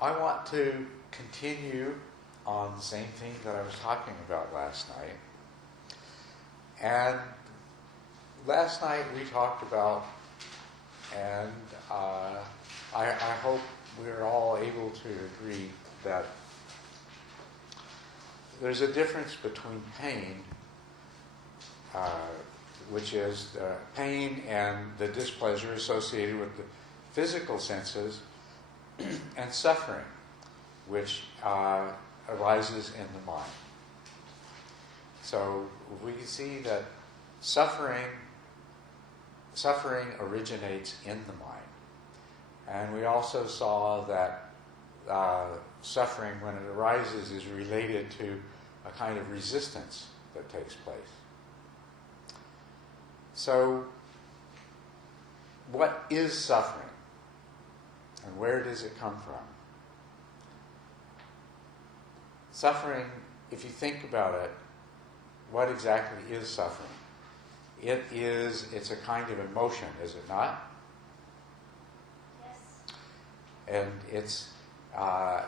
I want to continue on the same thing that I was talking about last night. And last night we talked about, and I hope we're all able to agree that there's a difference between pain, which is pain and the displeasure associated with the physical senses, and suffering, which arises in the mind. So we can see that suffering originates in the mind. And we also saw that suffering, when it arises, is related to a kind of resistance that takes place. So, what is suffering? And where does it come from? Suffering, if you think about it, what exactly is suffering? It's a kind of emotion, is it not? Yes. And it's a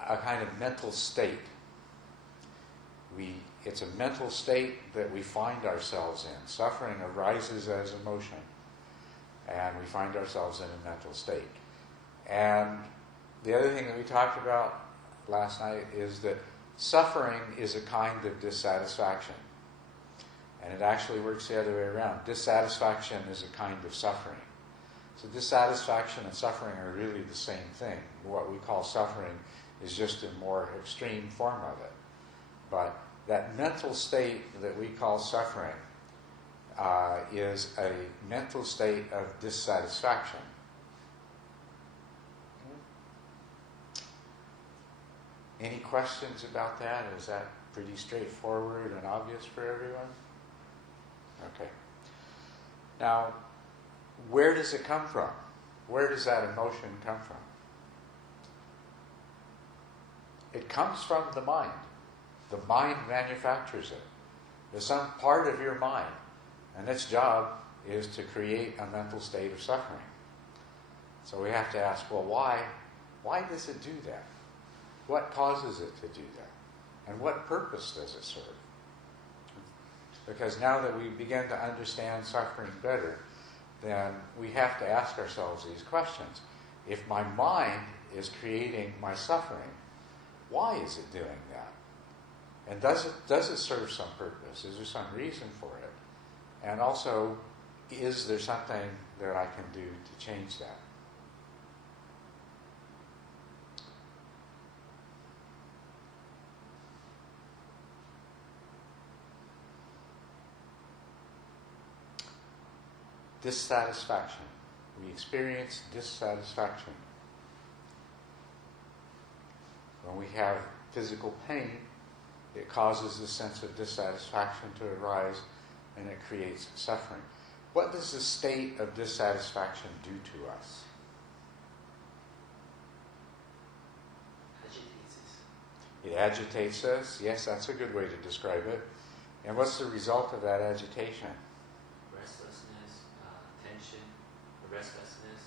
kind of mental state. It's a mental state that we find ourselves in. Suffering arises as emotion, and we find ourselves in a mental state. And the other thing that we talked about last night is that suffering is a kind of dissatisfaction. And it actually works the other way around. Dissatisfaction is a kind of suffering. So dissatisfaction and suffering are really the same thing. What we call suffering is just a more extreme form of it. But that mental state that we call suffering is a mental state of dissatisfaction. Any questions about that? Is that pretty straightforward and obvious for everyone? Okay. Now, where does it come from? Where does that emotion come from? It comes from the mind. The mind manufactures it. There's some part of your mind, and its job is to create a mental state of suffering. So we have to ask, well, why? Why does it do that? What causes it to do that? And what purpose does it serve? Because now that we begin to understand suffering better, then we have to ask ourselves these questions. If my mind is creating my suffering, why is it doing that? And does it serve some purpose? Is there some reason for it? And also, is there something that I can do to change that? Dissatisfaction. We experience dissatisfaction. When we have physical pain, it causes a sense of dissatisfaction to arise, and it creates suffering. What does the state of dissatisfaction do to us? It agitates us. Yes, that's a good way to describe it. And what's the result of that agitation? Restlessness,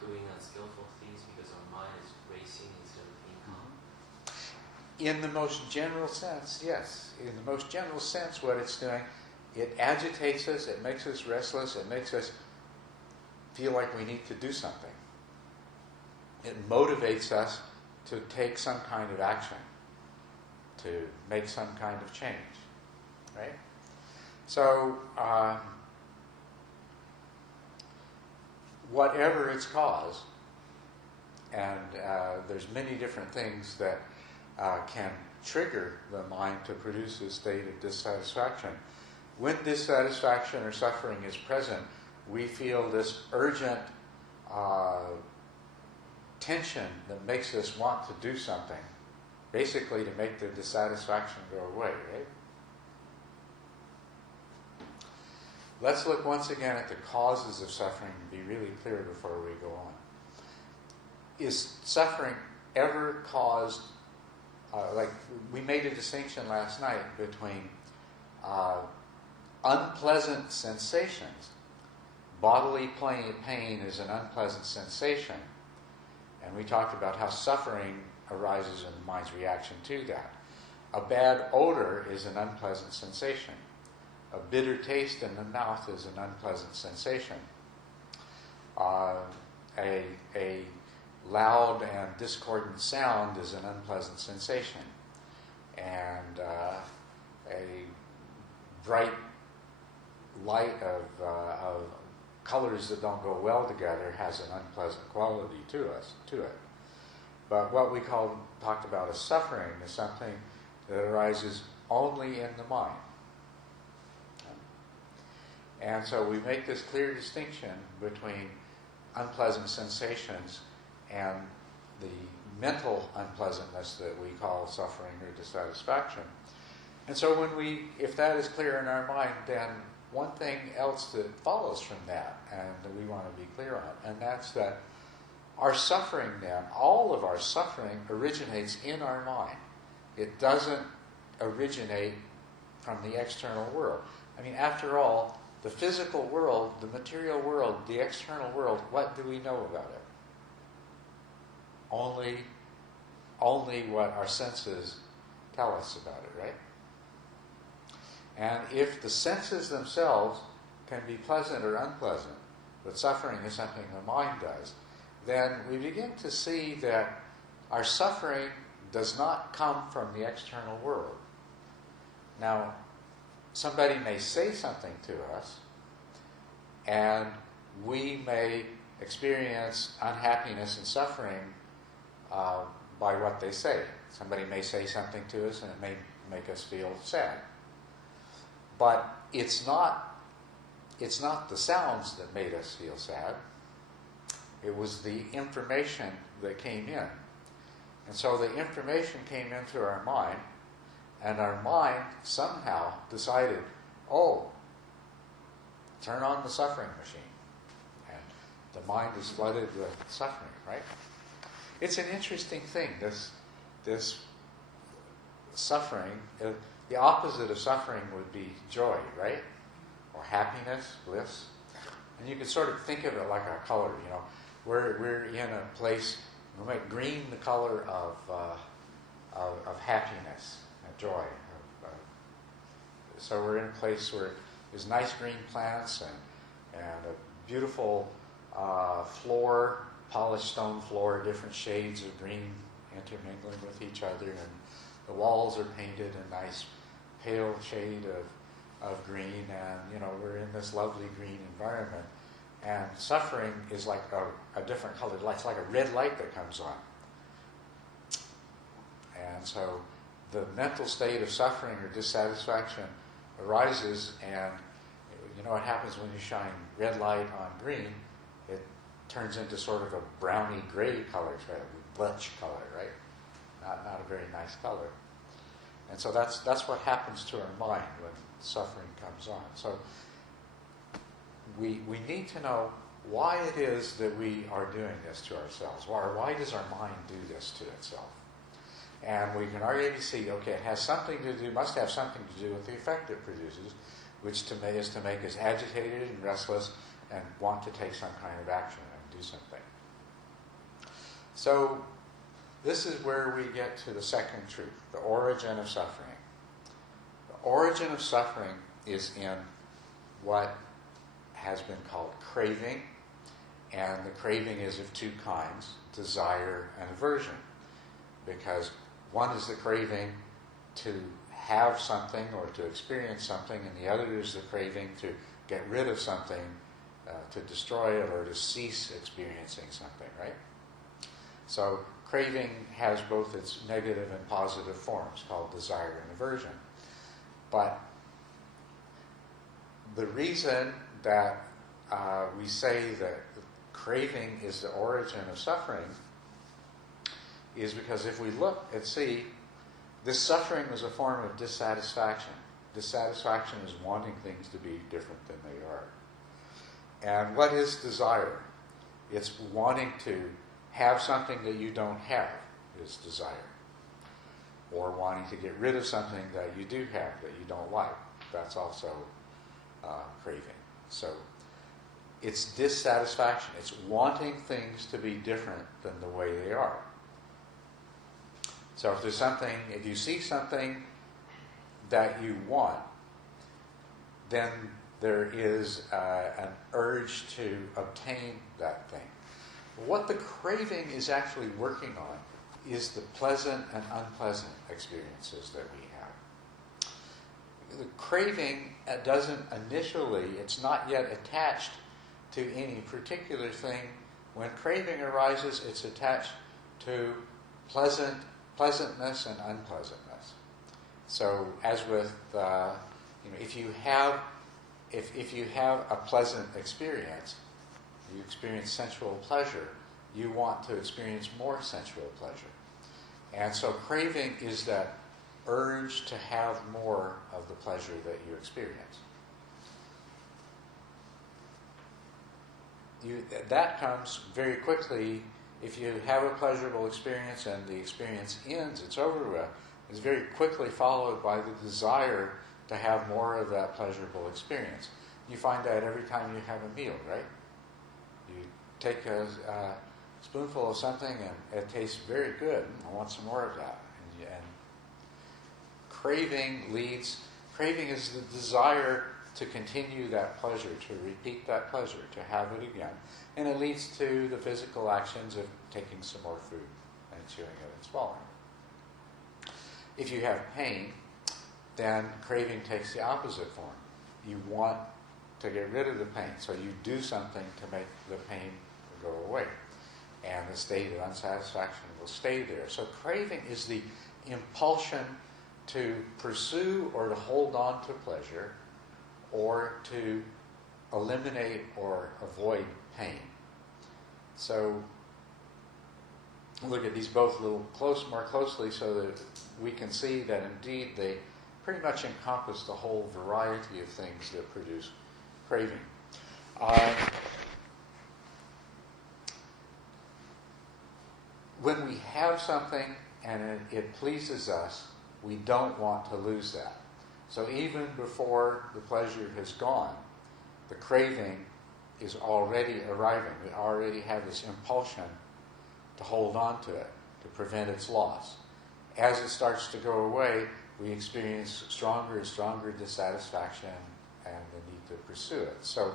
doing unskillful things because our mind is racing instead of being calm. In the most general sense, yes. In the most general sense, what it's doing, it agitates us, it makes us restless, it makes us feel like we need to do something. It motivates us to take some kind of action, to make some kind of change, right? So, whatever its cause, and there's many different things that can trigger the mind to produce a state of dissatisfaction. When dissatisfaction or suffering is present, we feel this urgent tension that makes us want to do something, basically to make the dissatisfaction go away, right? Let's look once again at the causes of suffering and be really clear before we go on. Is suffering ever caused, like we made a distinction last night between unpleasant sensations. Bodily pain is an unpleasant sensation, And we talked about how suffering arises in the mind's reaction to that. A bad odor is an unpleasant sensation. A bitter taste in the mouth is an unpleasant sensation. A loud and discordant sound is an unpleasant sensation. And a bright light of colors that don't go well together has an unpleasant quality to it. But what we talked about as suffering is something that arises only in the mind. And so we make this clear distinction between unpleasant sensations and the mental unpleasantness that we call suffering or dissatisfaction. And so if that is clear in our mind, then one thing else that follows from that, and that we want to be clear on, and that's that our suffering then, all of our suffering originates in our mind. It doesn't originate from the external world. I mean, after all, the physical world, the material world, the external world, what do we know about it? Only what our senses tell us about it, right? And if the senses themselves can be pleasant or unpleasant, but suffering is something the mind does, then we begin to see that our suffering does not come from the external world. Now, somebody may say something to us, and we may experience unhappiness and suffering by what they say. Somebody may say something to us, and it may make us feel sad. But it's not the sounds that made us feel sad. It was the information that came in. And so the information came into our mind, and our mind somehow decided, turn on the suffering machine. And the mind is flooded with suffering, right? It's an interesting thing, this suffering. The opposite of suffering would be joy, right? Or happiness, bliss. And you can sort of think of it like a color, you know. We're in a place, we'll make green the color of happiness and joy. So we're in a place where there's nice green plants and a beautiful floor, polished stone floor, different shades of green intermingling with each other, and the walls are painted a nice pale shade of green, and we're in this lovely green environment. And suffering is like a different colored light. It's like a red light that comes on. And so the mental state of suffering or dissatisfaction arises, and what happens when you shine red light on green? It turns into sort of a browny gray color, right? A blush color, right? Not a very nice color. And so that's what happens to our mind when suffering comes on. So we need to know why it is that we are doing this to ourselves. Why does our mind do this to itself? And we can already see, it has something to do, must have something to do with the effect it produces, which is to make us agitated and restless and want to take some kind of action and do something. So this is where we get to the second truth, the origin of suffering. The origin of suffering is in what has been called craving, and the craving is of two kinds, desire and aversion, because one is the craving to have something or to experience something, and the other is the craving to get rid of something, to destroy it or to cease experiencing something, right? So craving has both its negative and positive forms, called desire and aversion. But the reason that we say that craving is the origin of suffering is because if we look and see, this suffering is a form of dissatisfaction. Dissatisfaction is wanting things to be different than they are. And what is desire? It's wanting to have something that you don't have is desire. Or wanting to get rid of something that you do have that you don't like. That's also craving. So it's dissatisfaction. It's wanting things to be different than the way they are. So if you see something that you want, then there is an urge to obtain that thing. What the craving is actually working on is the pleasant and unpleasant experiences that we have. The craving doesn't initially, it's not yet attached to any particular thing. When craving arises, it's attached to pleasantness and unpleasantness. So, as with, if you have a pleasant experience, you experience sensual pleasure, you want to experience more sensual pleasure. And so craving is that urge to have more of the pleasure that you experience. That comes very quickly. If you have a pleasurable experience and the experience ends, it's over with, it's very quickly followed by the desire to have more of that pleasurable experience. You find that every time you have a meal, right? You take a spoonful of something and it tastes very good. I want some more of that. And craving is the desire to continue that pleasure, to repeat that pleasure, to have it again. And it leads to the physical actions of taking some more food and chewing it and swallowing it. If you have pain, then craving takes the opposite form. You want to get rid of the pain, so you do something to make the pain go away. And the state of unsatisfaction will stay there. So craving is the impulsion to pursue or to hold on to pleasure or to eliminate or avoid pain. So look at these both a little more closely so that we can see that indeed they pretty much encompass the whole variety of things that produce craving. When we have something and it pleases us, we don't want to lose that. So even before the pleasure has gone, the craving is already arriving. We already have this impulsion to hold on to it, to prevent its loss. As it starts to go away, we experience stronger and stronger dissatisfaction and the need to pursue it. So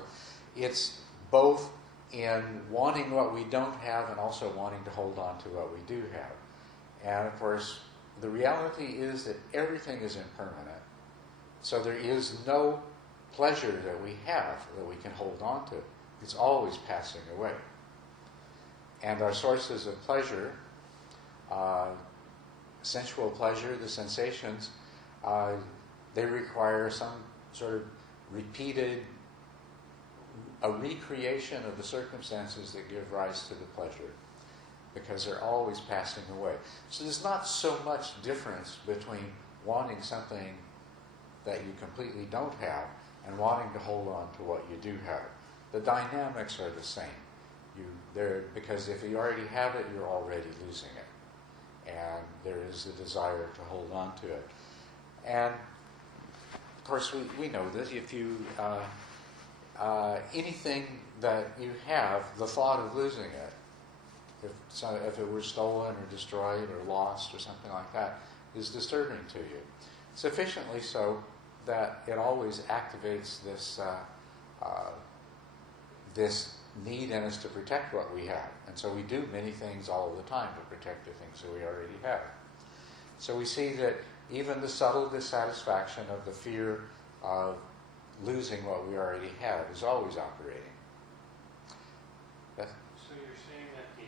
it's both in wanting what we don't have and also wanting to hold on to what we do have. And of course, the reality is that everything is impermanent. So there is no pleasure that we have that we can hold on to. It's always passing away. And our sources of pleasure, sensual pleasure, the sensations, they require some sort of a recreation of the circumstances that give rise to the pleasure, because they're always passing away. So there's not so much difference between wanting something that you completely don't have and wanting to hold on to what you do have. The dynamics are the same. Because if you already have it, you're already losing it. And there is a desire to hold on to it. And of course, we know this. If you anything that you have, the thought of losing it, if it were stolen or destroyed or lost or something like that, is disturbing to you. Sufficiently so that it always activates this need in us to protect what we have. And so we do many things all the time to protect the things that we already have. So we see that even the subtle dissatisfaction of the fear of losing what we already have is always operating. So you're saying that the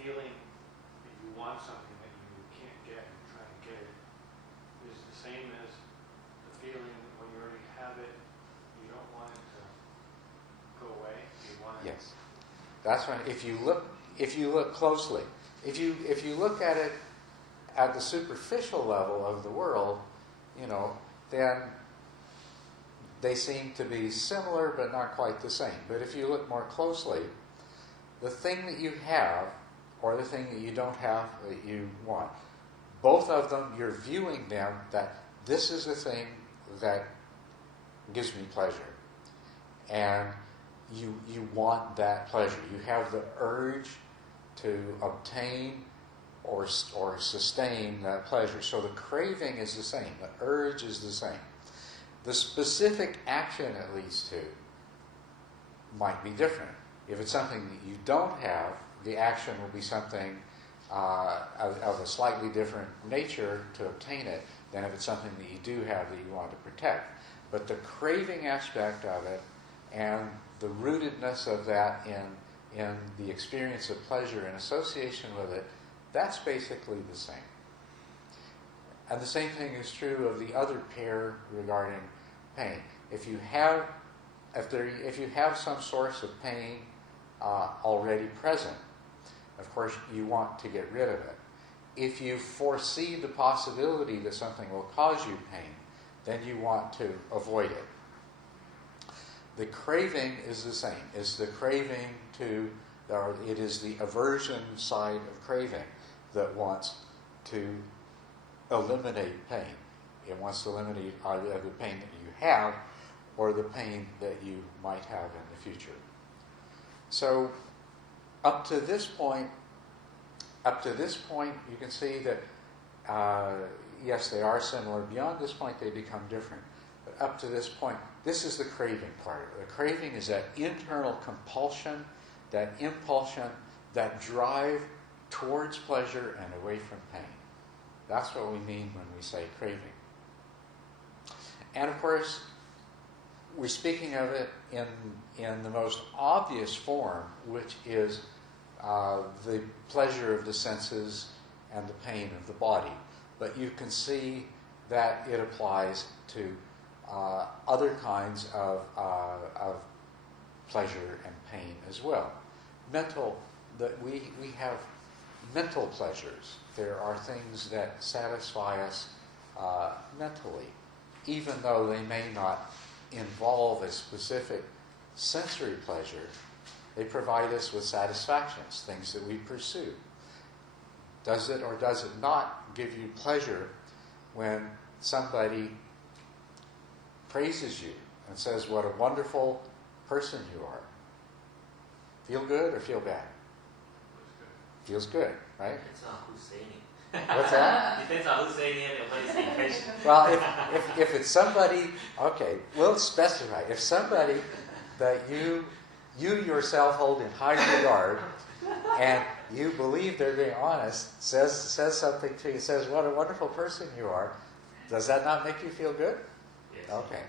feeling that you want something that you can't get and try to get it is the same as the feeling that when you already have it, you don't want it to go away? You want it. Yes. That's when if you look closely, if you look at it at the superficial level of the world, then they seem to be similar but not quite the same. But if you look more closely, the thing that you have or the thing that you don't have that you want, both of them, you're viewing them that this is the thing that gives me pleasure. And you want that pleasure. You have the urge to obtain or sustain that pleasure. So the craving is the same. The urge is the same. The specific action it leads to might be different. If it's something that you don't have, the action will be something of a slightly different nature to obtain it than if it's something that you do have that you want to protect. But the craving aspect of it and the rootedness of that in the experience of pleasure in association with it, that's basically the same. And the same thing is true of the other pair regarding pain. If you have some source of pain already present, of course you want to get rid of it. If you foresee the possibility that something will cause you pain, then you want to avoid it. The craving is the same. It's the craving it is the aversion side of craving that wants to eliminate pain. It wants to eliminate either the pain that you have or the pain that you might have in the future. So up to this point, you can see that, yes, they are similar. Beyond this point, they become different. But up to this point, this is the craving part of it. The craving is that internal compulsion, that impulsion, that drive towards pleasure and away from pain. That's what we mean when we say craving. And of course, we're speaking of it in the most obvious form, which is the pleasure of the senses and the pain of the body. But you can see that it applies to other kinds of pleasure and pain as well. We have mental pleasures. There are things that satisfy us mentally, even though they may not involve a specific sensory pleasure. They provide us with satisfactions, things that we pursue. Does it or does it not give you pleasure when somebody praises you and says what a wonderful person you are? Feel good or feel bad? Feels good, right? Depends on who's saying it. What's that? Depends on who's saying it and what is the intention. Well, if it's somebody, okay, we'll specify. If somebody that you yourself hold in high regard and you believe they're being honest, says something to you, says what a wonderful person you are, does that not make you feel good? Yes. Okay.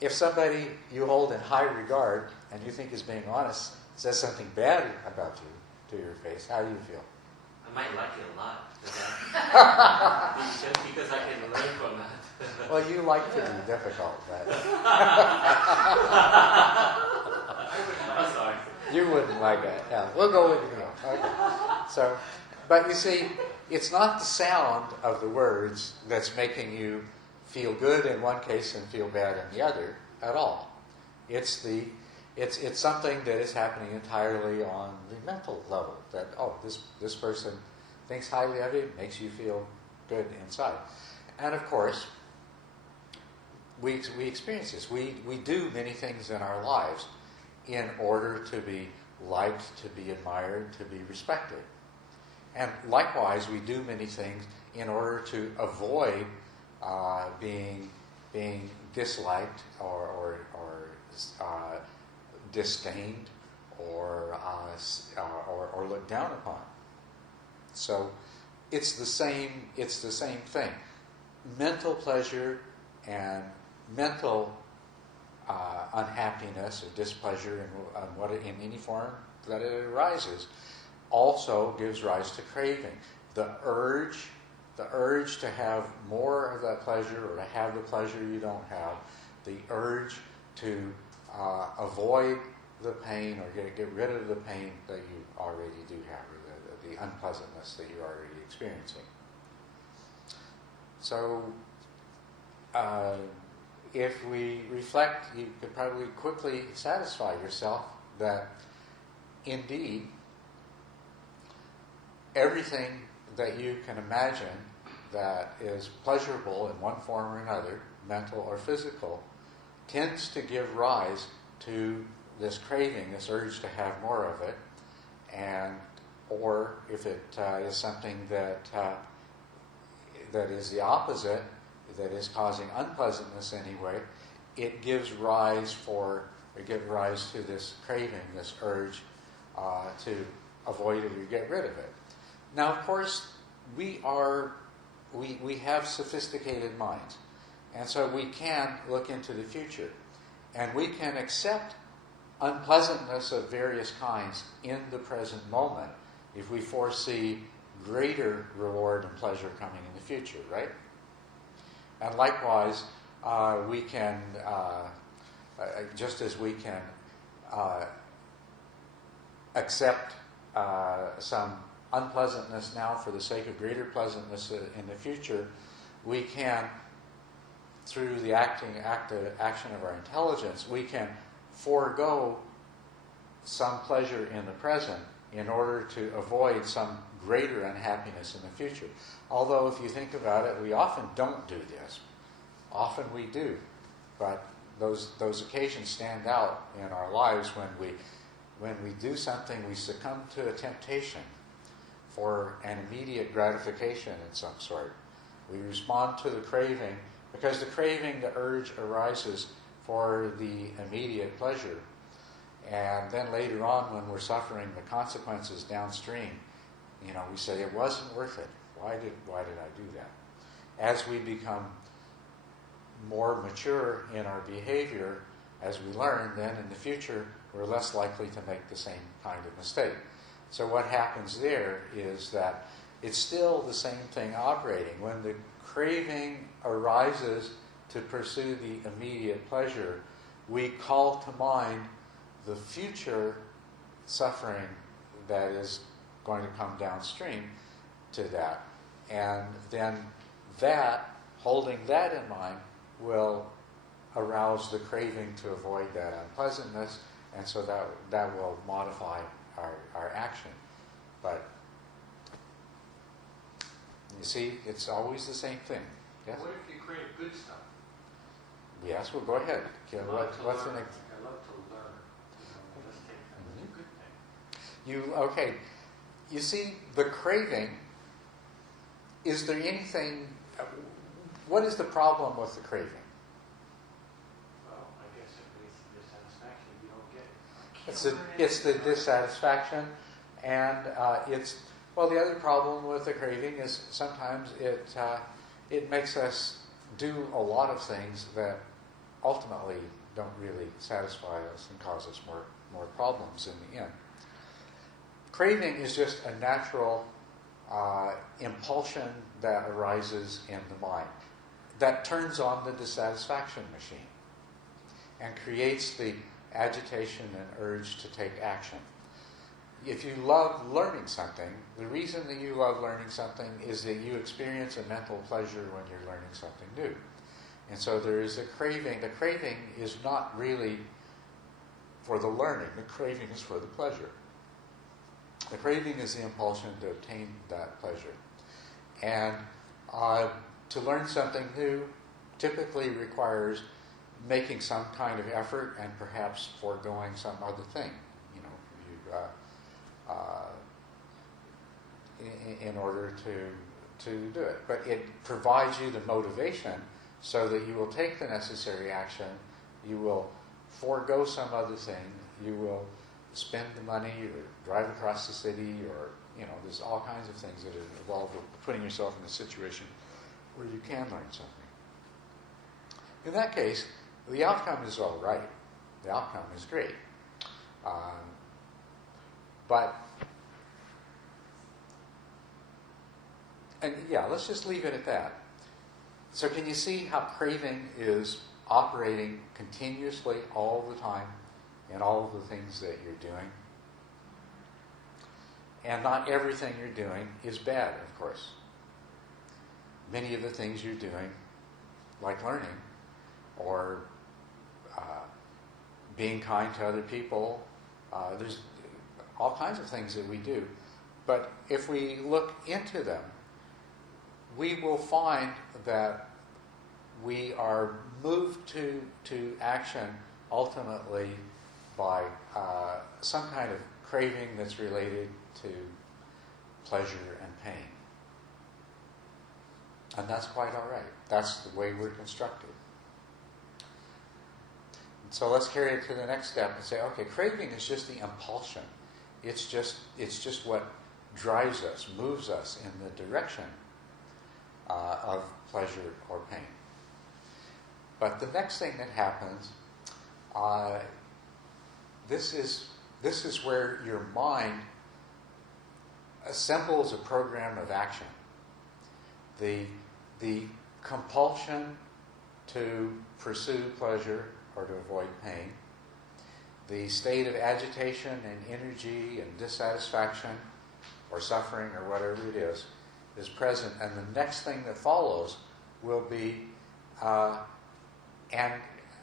If somebody you hold in high regard and you think is being honest says something bad about you to your face, how do you feel? I might like it a lot. Just because I can learn from that. Well, you like to be difficult, but I'm sorry. you wouldn't like it. Yeah, we'll go with you. Okay. So, but you see, it's not the sound of the words that's making you feel good in one case and feel bad in the other at all. It's something that is happening entirely on the mental level. That this person thinks highly of you, makes you feel good inside. And of course, we experience this. We do many things in our lives in order to be liked, to be admired, to be respected. And likewise, we do many things in order to avoid being disliked or disdained or looked down upon. So it's the same thing. Mental pleasure and mental unhappiness or displeasure in any form that it arises also gives rise to craving. The urge to have more of that pleasure or to have the pleasure you don't have, the urge to avoid the pain or get rid of the pain that you already do have, or the unpleasantness that you're already experiencing. So, if we reflect, you could probably quickly satisfy yourself that indeed everything that you can imagine that is pleasurable in one form or another, mental or physical, tends to give rise to this craving, this urge to have more of it, and or if it is something that is the opposite, that is causing unpleasantness anyway, it gives rise to this craving, this urge to avoid it or get rid of it. Now, of course, we have sophisticated minds, and so we can look into the future, and we can accept unpleasantness of various kinds in the present moment if we foresee greater reward and pleasure coming in the future, right? And likewise, we can, just as we can accept some unpleasantness now for the sake of greater pleasantness in the future, we can, through the active action of our intelligence, we can forego some pleasure in the present in order to avoid some greater unhappiness in the future. Although, if you think about it, we often don't do this. Often we do, but those occasions stand out in our lives when we do something, we succumb to a temptation for an immediate gratification in some sort. We respond to the craving because the urge arises for the immediate pleasure. And then later on, when we're suffering the consequences downstream, we say it wasn't worth it. Why did I do that? As we become more mature in our behavior, as we learn, then in the future, we're less likely to make the same kind of mistake. So what happens there is that it's still the same thing operating. When the craving arises to pursue the immediate pleasure, we call to mind the future suffering that is going to come downstream to that. And then holding that in mind, will arouse the craving to avoid that unpleasantness, and so that will modify our action. But you see, it's always the same thing. Yes? What if you crave good stuff? Yes, well, go ahead. What's the next? I love to learn. Just take that as a good thing. Okay. You see, the craving, is there anything, what is the problem with the craving? Well, I guess it leads to dissatisfaction if you don't get it. It's the dissatisfaction, and the other problem with the craving is sometimes it makes us do a lot of things that ultimately don't really satisfy us and cause us more problems in the end. Craving is just a natural impulsion that arises in the mind that turns on the dissatisfaction machine and creates the agitation and urge to take action. If you love learning something, the reason that you love learning something is that you experience a mental pleasure when you're learning something new. And so there is a craving. The craving is not really for the learning. The craving is for the pleasure. The craving is the impulsion to obtain that pleasure. And to learn something new typically requires making some kind of effort and perhaps foregoing some other thing, in order to do it. But it provides you the motivation so that you will take the necessary action, you will forego some other thing, you will spend the money or drive across the city, or there's all kinds of things that involve putting yourself in a situation where you can learn something. In that case, the outcome is all right. The outcome is great. Let's just leave it at that. So can you see how craving is operating continuously all the time in all of the things that you're doing? And not everything you're doing is bad, of course. Many of the things you're doing, like learning, or being kind to other people, there's all kinds of things that we do. But if we look into them, we will find that we are moved to action ultimately by some kind of craving that's related to pleasure and pain. And that's quite all right. That's the way we're constructed. So let's carry it to the next step and say, okay, craving is just the impulsion. It's just what drives us, moves us in the direction of pleasure or pain. But the next thing that happens, this is where your mind assembles a program of action. The compulsion to pursue pleasure or to avoid pain, the state of agitation and energy and dissatisfaction or suffering or whatever it is present, and the next thing that follows will be an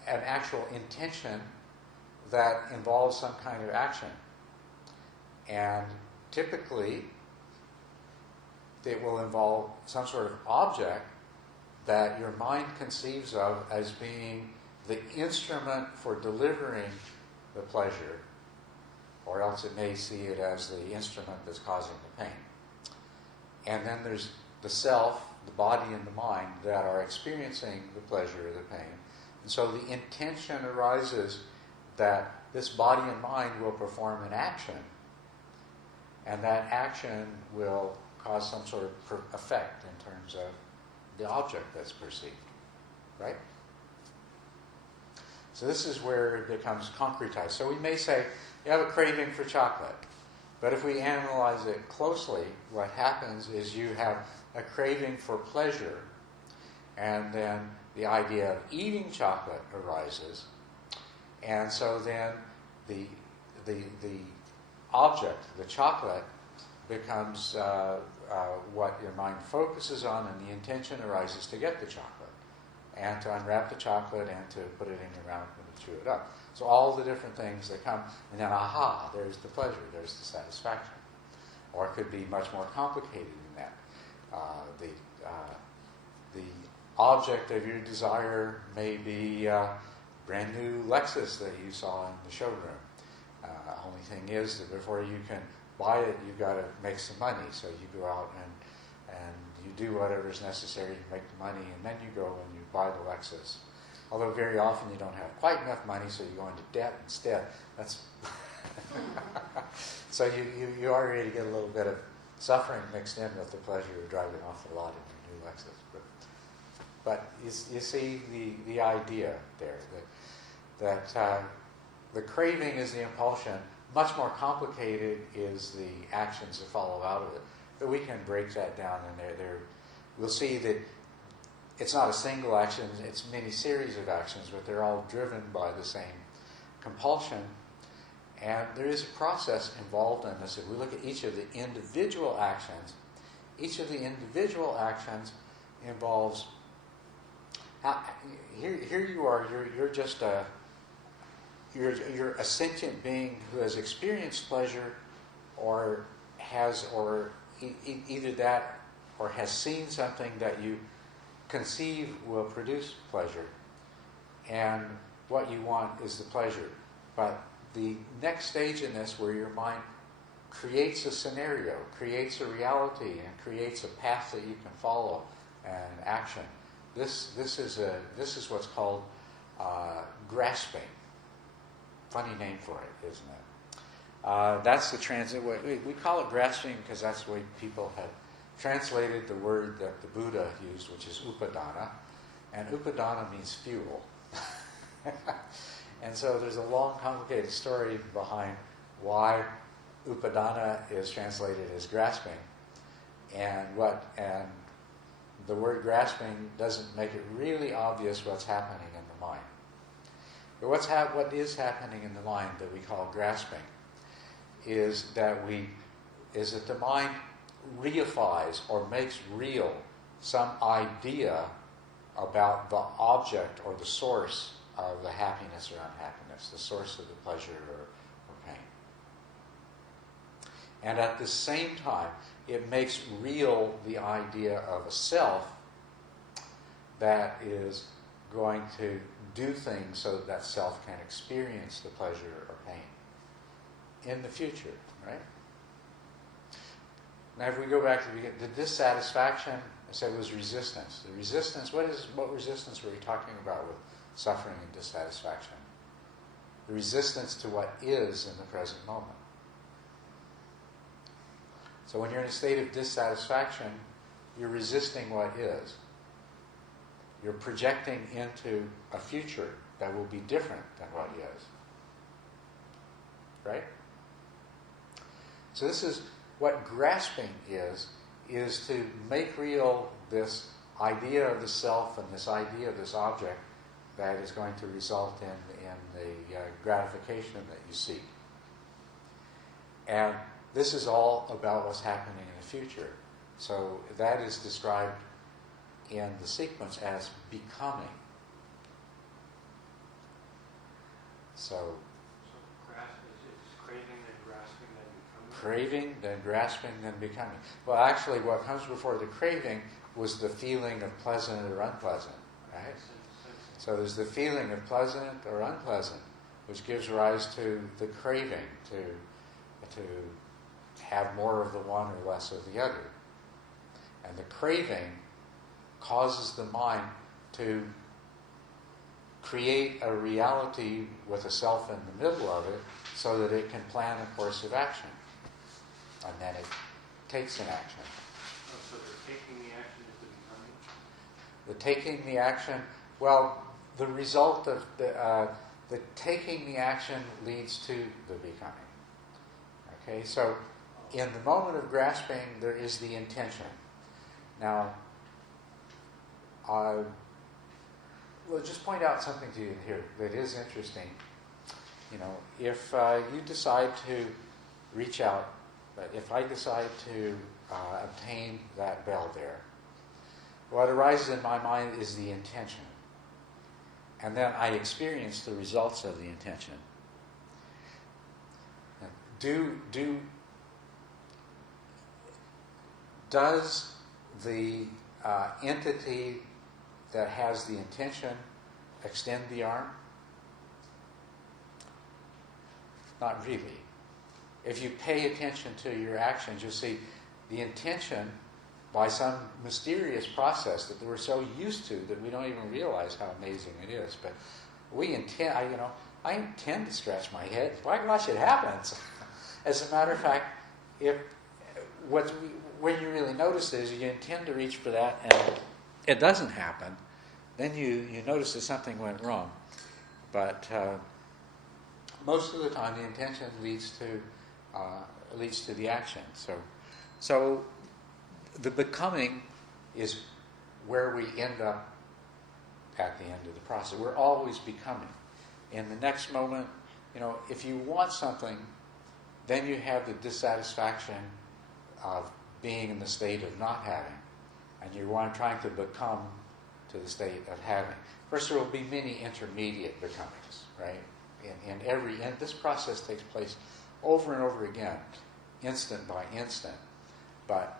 actual intention that involves some kind of action. And typically, it will involve some sort of object that your mind conceives of as being the instrument for delivering the pleasure, or else it may see it as the instrument that's causing the pain. And then there's the self, the body and the mind that are experiencing the pleasure or the pain. And so the intention arises that this body and mind will perform an action, and that action will cause some sort of effect in terms of the object that's perceived. Right? So this is where it becomes concretized. So we may say, you have a craving for chocolate. But if we analyze it closely, what happens is you have a craving for pleasure, and then the idea of eating chocolate arises. And so then the object, the chocolate, becomes what your mind focuses on, and the intention arises to get the chocolate, and to unwrap the chocolate, and to put it in your mouth and to chew it up. So all the different things that come, and then aha, there's the pleasure, there's the satisfaction. Or it could be much more complicated than that. The object of your desire may be a brand new Lexus that you saw in the showroom. Only thing is that before you can buy it, you've got to make some money. So you go out and you do whatever's necessary to make the money, and then you go and you buy the Lexus. Although very often you don't have quite enough money, so you go into debt instead. That's so you already get a little bit of suffering mixed in with the pleasure of driving off the lot in your new Lexus. But you see the idea there that the craving is the impulsion. Much more complicated is the actions that follow out of it. But we can break that down, and we'll see that it's not a single action, it's many series of actions, but they're all driven by the same compulsion. And there is a process involved in this. If we look at each of the individual actions, each of the individual actions involves, here you are, you're just you're a sentient being who has experienced pleasure, or either that, or has seen something that you conceive will produce pleasure, and what you want is the pleasure. But the next stage in this, where your mind creates a scenario, creates a reality, and creates a path that you can follow, and action. This is what's called grasping. Funny name for it, isn't it? That's the transit. We call it grasping because that's the way people have translated the word that the Buddha used, which is upadana. And upadana means fuel. And so there's a long, complicated story behind why upadana is translated as grasping. And the word grasping doesn't make it really obvious what's happening in the mind. But what is happening in the mind that we call grasping is that the mind reifies or makes real some idea about the object or the source of the happiness or unhappiness, the source of the pleasure or pain. And at the same time, it makes real the idea of a self that is going to do things so that self can experience the pleasure or pain in the future, right? Now, if we go back to the beginning, the dissatisfaction, I said, was resistance. The resistance, what resistance were we talking about with suffering and dissatisfaction? The resistance to what is in the present moment. So when you're in a state of dissatisfaction, you're resisting what is. You're projecting into a future that will be different than what is. Right? So this is what grasping is to make real this idea of the self and this idea of this object that is going to result in the gratification that you seek. And this is all about what's happening in the future. So that is described in the sequence as becoming. So it's craving, then grasping, then becoming. Craving, then grasping, then becoming. Well, actually, what comes before the craving was the feeling of pleasant or unpleasant, right? So there's the feeling of pleasant or unpleasant, which gives rise to the craving to have more of the one or less of the other. And the craving causes the mind to create a reality with a self in the middle of it so that it can plan a course of action. And then it takes an action. So the taking the action is the becoming? The taking the action, well, the result of the taking the action leads to the becoming. Okay, so in the moment of grasping, there is the intention. Now, we'll just point out something to you here that is interesting. You know, if you decide to reach out, if I decide to obtain that bell there, what arises in my mind is the intention. And then I experience the results of the intention. Does the entity that has the intention extend the arm? Not really. If you pay attention to your actions, you'll see the intention, by some mysterious process that we're so used to that we don't even realize how amazing it is. But we intend, I intend to scratch my head. Why, gosh, it happens. As a matter of fact, when you really notice is you intend to reach for that and it doesn't happen, then you notice that something went wrong. But most of the time, the intention leads to the action. So the becoming is where we end up at the end of the process. We're always becoming. In the next moment, if you want something, then you have the dissatisfaction of being in the state of not having, and you're trying to become to the state of having. First, there will be many intermediate becomings, right? And this process takes place over and over again, instant by instant. But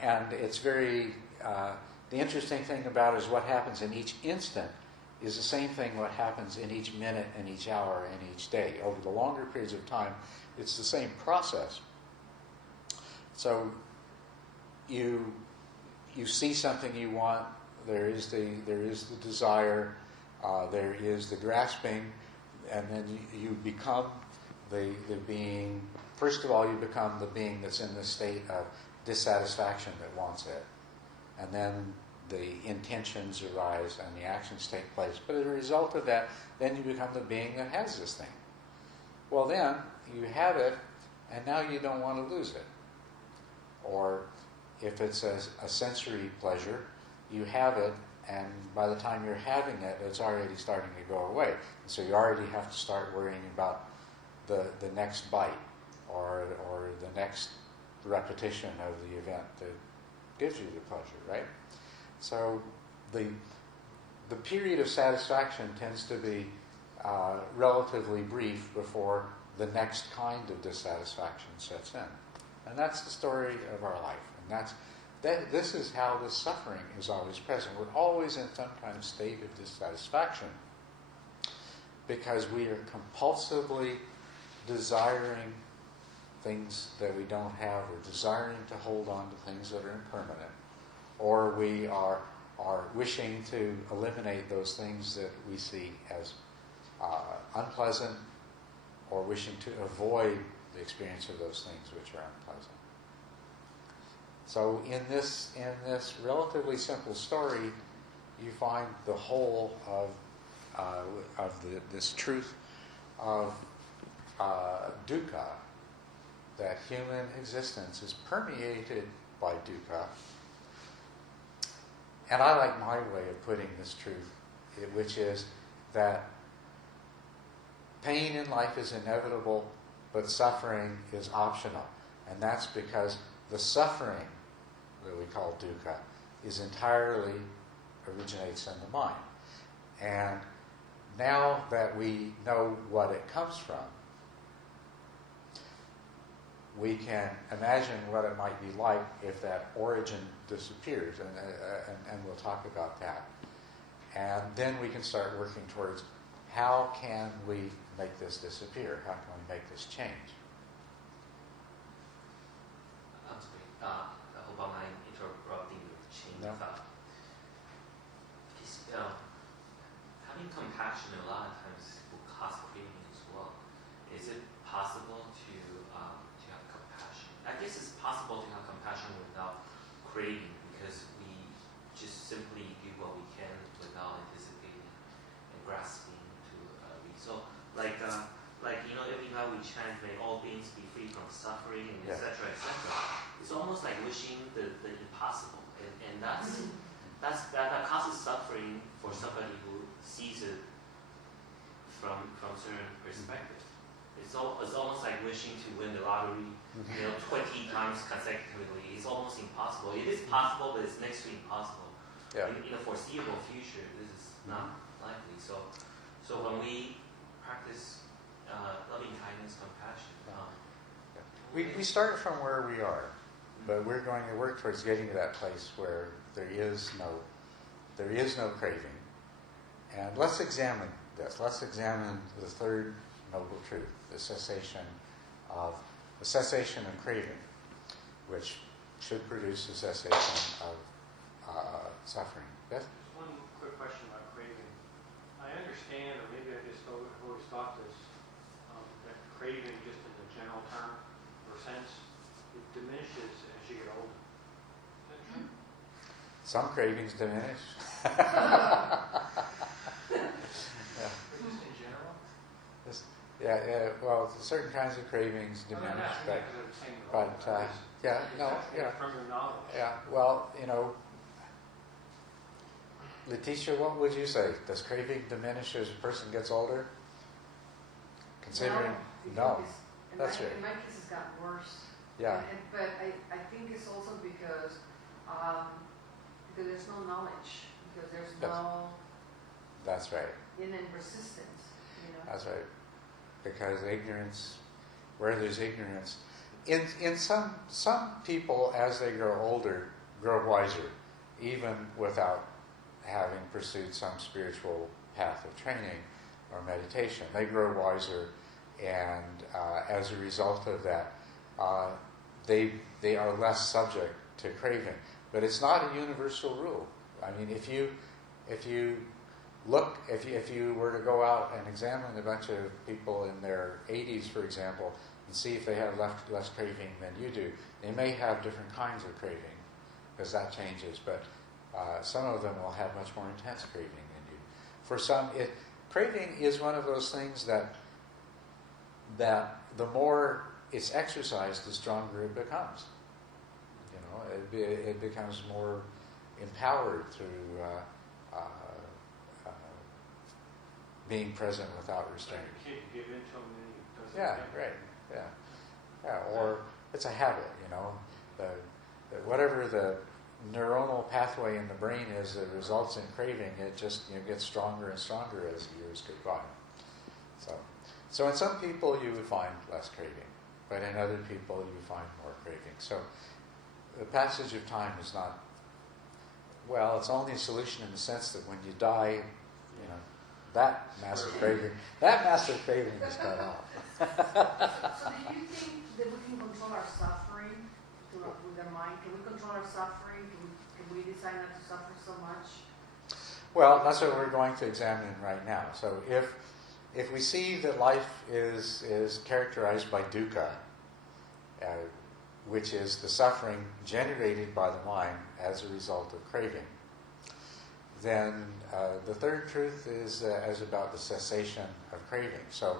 and it's very the interesting thing about it is what happens in each instant is the same thing what happens in each minute and each hour and each day. Over the longer periods of time, it's the same process. So you see something you want, there is the desire, there is the grasping, and then you become the being. First of all, you become the being that's in the state of dissatisfaction that wants it. And then the intentions arise and the actions take place. But as a result of that, then you become the being that has this thing. Well, then you have it, and now you don't want to lose it. Or if it's a sensory pleasure, you have it, and by the time you're having it, it's already starting to go away. And so you already have to start worrying about the next bite or the next repetition of the event that gives you the pleasure, right? So the period of satisfaction tends to be relatively brief before the next kind of dissatisfaction sets in. And that's the story of our life. And this is how the suffering is always present. We're always in some kind of state of dissatisfaction. because we are compulsively desiring things that we don't have, or desiring to hold on to things that are impermanent, or we are wishing to eliminate those things that we see as unpleasant, or wishing to avoid the experience of those things which are unpleasant. So in this relatively simple story, you find the whole of this truth of dukkha, that human existence is permeated by dukkha. And I like my way of putting this truth, which is that pain in life is inevitable, but suffering is optional. And that's because the suffering that we call dukkha is entirely originates in the mind. And now that we know what it comes from, we can imagine what it might be like if that origin disappears, and we'll talk about that. And then we can start working towards how can we make this disappear? How can we make this change? I'm sorry. I hope I'm not interrupting your chain of thought. Having compassion a lot of times will cause craving as well. Is it possible to have compassion? I guess it's possible to have compassion without craving, because we just simply do what we can without anticipating and grasping to a result. Like every night we chant, "May all beings be free from suffering," and etc. etc. It's almost like wishing the impossible, and that causes suffering for somebody who sees it from certain perspective. It's almost like wishing to win the lottery, 20 times consecutively. It's almost impossible. It is possible, but it's next to impossible. Yeah. In the foreseeable future, this is not likely. So when we practice loving kindness, compassion, We start from where we are, but we're going to work towards getting to that place where there is no craving. And let's examine this. Let's examine the third noble truth, the cessation of craving, which should produce the cessation of suffering. Yes? Just one quick question about craving. I understand, or maybe I just always thought this, that craving, just in the general term or sense, it diminishes as you get older. Is that true? Some cravings diminish. Just in general? Well, certain kinds of cravings diminish, from your knowledge. Well, Letitia, what would you say? Does craving diminish as a person gets older? Considering, no. That's right. In my case, it's gotten worse. Yeah. But I think it's also because there's no knowledge, because there's no That's right. innate resistance. That's right. Because ignorance, where there's ignorance, in some people as they grow older, grow wiser, even without having pursued some spiritual path of training or meditation. They grow wiser, and as a result of that, they are less subject to craving. But it's not a universal rule. I mean, if you were to go out and examine a bunch of people in their 80s, for example, and see if they have less craving than you do, they may have different kinds of craving, because that changes. But some of them will have much more intense craving than you. For some, craving is one of those things that the more it's exercised, the stronger it becomes. It becomes more empowered through being present without restraint. Like a kid, you give in to him and he doesn't. Yeah, right. Yeah. Or it's a habit. Whatever the neuronal pathway in the brain is that results in craving, it just gets stronger and stronger as years go by. So in some people you would find less craving, but in other people you find more craving. So the passage of time is not, it's only a solution in the sense that when you die, that massive craving is cut off. So do you think that we can control our suffering with our mind? Can we control our suffering? Can we decide not to suffer so much? Well, that's what we're going to examine right now. So if we see that life is characterized by dukkha, which is the suffering generated by the mind as a result of craving, then the third truth is about the cessation of craving. So,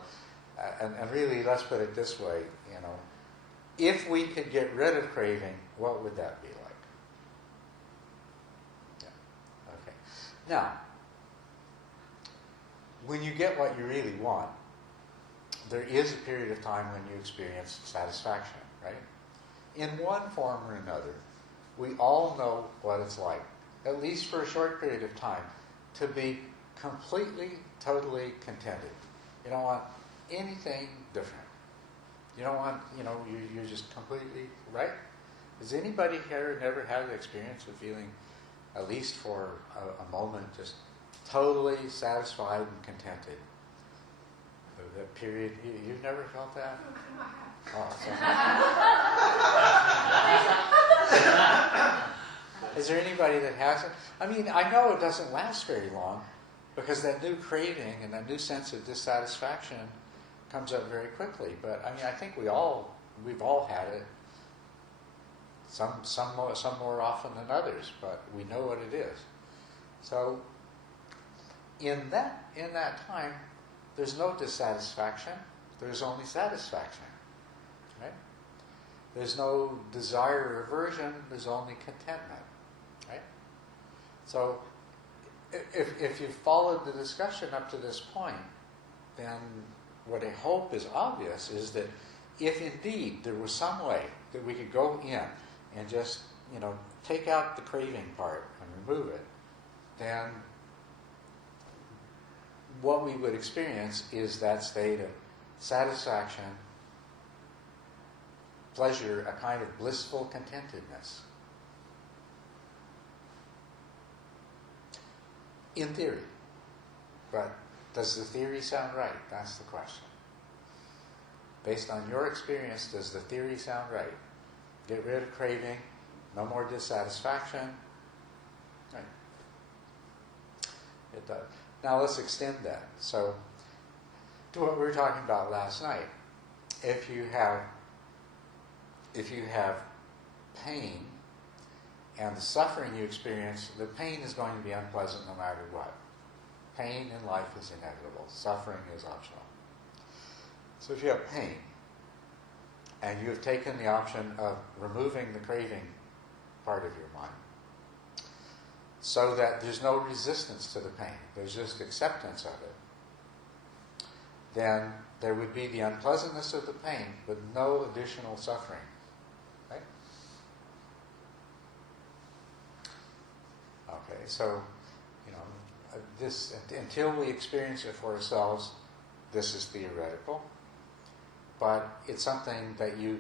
and really, let's put it this way, if we could get rid of craving, what would that be like? Yeah. Okay. Now, when you get what you really want, there is a period of time when you experience satisfaction, right? In one form or another, we all know what it's like, at least for a short period of time, to be completely, totally contented. You don't want anything different. You don't want, you're just completely, right? Has anybody here never had the experience of feeling, at least for a moment, just totally satisfied and contented? That period, you've never felt that? Oh, is there anybody that hasn't? I mean, I know it doesn't last very long because that new craving and that new sense of dissatisfaction comes up very quickly. But I mean, I think we've all had it. Some more often than others, but we know what it is. So in that time, there's no dissatisfaction. There's only satisfaction. Right? There's no desire or aversion. There's only contentment. Right? So if you've followed the discussion up to this point, then what I hope is obvious is that if indeed there was some way that we could go in and just, take out the craving part and remove it, then what we would experience is that state of satisfaction, pleasure, a kind of blissful contentedness. In theory. But does the theory sound right? That's the question. Based on your experience, does the theory sound right? Get rid of craving, no more dissatisfaction. Right. It does. Now let's extend that. So, to what we were talking about last night. If you have pain and the suffering you experience, the pain is going to be unpleasant no matter what. Pain in life is inevitable. Suffering is optional. So if you have pain, and you have taken the option of removing the craving part of your mind, so that there's no resistance to the pain, there's just acceptance of it, then there would be the unpleasantness of the pain, but no additional suffering. Right? Okay, so, this, until we experience it for ourselves, this is theoretical, but it's something that you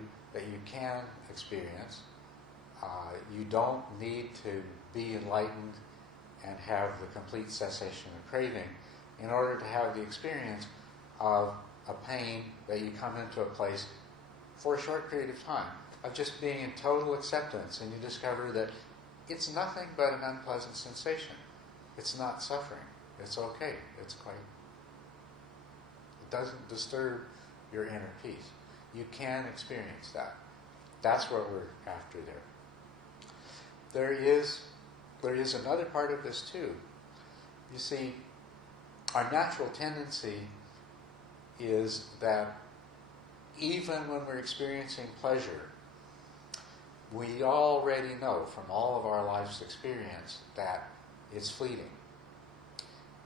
can experience. You don't need to be enlightened and have the complete cessation of craving in order to have the experience of a pain that you come into a place for a short period of time, of just being in total acceptance, and you discover that it's nothing but an unpleasant sensation. It's not suffering. It's okay. It doesn't disturb your inner peace. You can experience that. That's what we're after there. There is another part of this too. You see, our natural tendency is that even when we're experiencing pleasure, we already know from all of our life's experience that it's fleeting.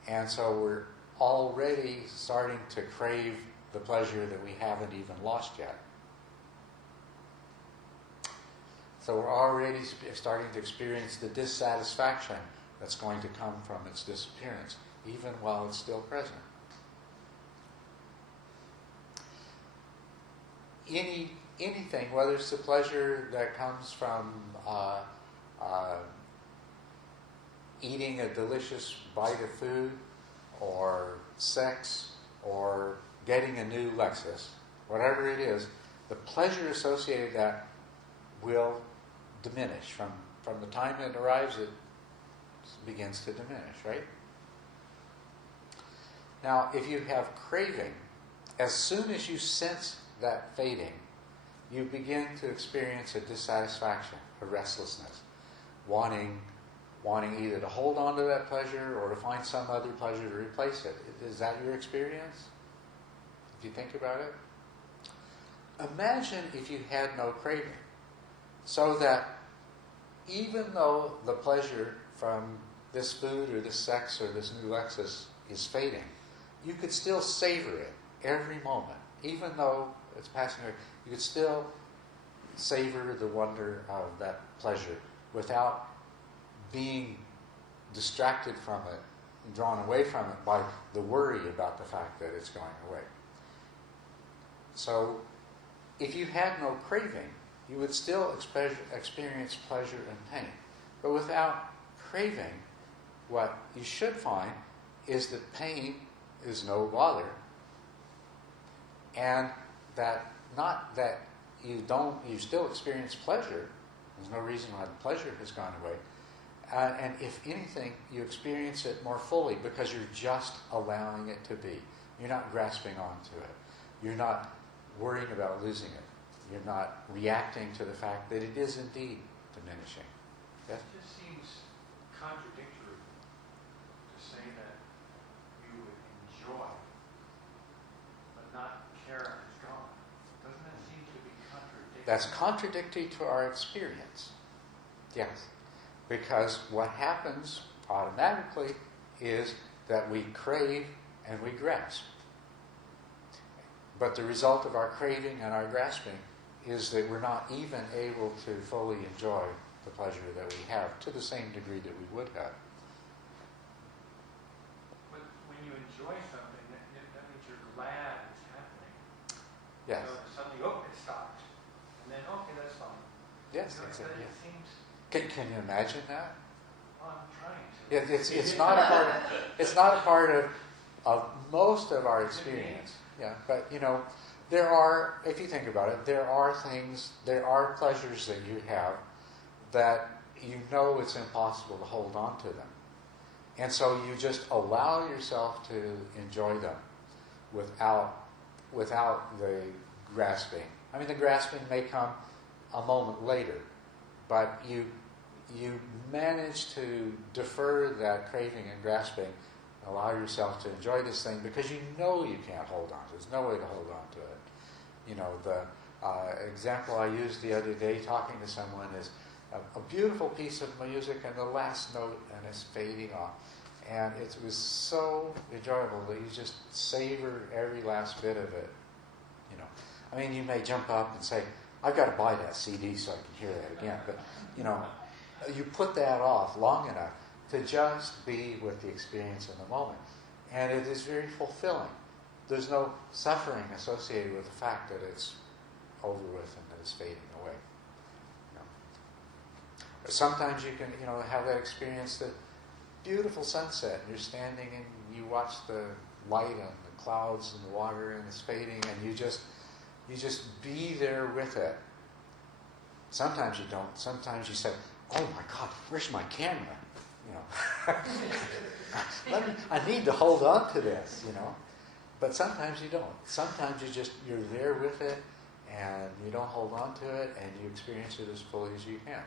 And so we're already starting to crave the pleasure that we haven't even lost yet. So we're already starting to experience the dissatisfaction that's going to come from its disappearance, even while it's still present. Anything, whether it's the pleasure that comes from eating a delicious bite of food, or sex or getting a new Lexus, whatever it is, the pleasure associated with that will diminish. From the time it arrives, it begins to diminish, right? Now, if you have craving, as soon as you sense that fading, you begin to experience a dissatisfaction, a restlessness, wanting either to hold on to that pleasure or to find some other pleasure to replace it. Is that your experience? If you think about it? Imagine if you had no craving, so that even though the pleasure from this food or this sex or this new Lexus is fading, you could still savor it every moment. Even though it's passing away, you could still savor the wonder of that pleasure without being distracted from it and drawn away from it by the worry about the fact that it's going away. So, if you had no craving, you would still experience pleasure and pain. But without craving, what you should find is that pain is no bother, and that not that you still experience pleasure. There's no reason why the pleasure has gone away. And if anything, you experience it more fully because you're just allowing it to be. You're not grasping onto it. You're not worrying about losing it. You're not reacting to the fact that it is indeed diminishing. Yes? It just seems contradictory to say that you would enjoy but not care if it's gone. Doesn't that seem to be contradictory? That's contradictory to our experience. Yes. Because what happens automatically is that we crave and we grasp. But the result of our craving and our grasping is that we're not even able to fully enjoy the pleasure that we have to the same degree that we would have. But when you enjoy something, that means you're glad it's happening. Yes. So suddenly, it stopped. And then, okay, that's fine. Yes, So, that's but it. it Yes. seems, Can you imagine that? well, I'm trying to. Yeah, it's not a part. It's not a part of most of our experience. Yeah, but there are. If you think about it, there are pleasures that you have that it's impossible to hold on to them, and so you just allow yourself to enjoy them without the grasping. I mean, the grasping may come a moment later, but you manage to defer that craving and grasping, allow yourself to enjoy this thing because you can't hold on to it. There's no way to hold on to it. The example I used the other day talking to someone is a beautiful piece of music and the last note and it's fading off. And it was so enjoyable that you just savor every last bit of it. I mean, you may jump up and say, I've got to buy that CD so I can hear that again. But, you put that off long enough to just be with the experience in the moment. And it is very fulfilling. There's no suffering associated with the fact that it's over with and that it's fading away. But sometimes you can, have that experience, the beautiful sunset. You're standing and you watch the light on the clouds and the water and it's fading, and you just be there with it. Sometimes you don't. Sometimes you say, "Oh my God, where's my camera?" I need to hold on to this, But sometimes you don't. Sometimes you're there with it, and you don't hold on to it, and you experience it as fully as you can.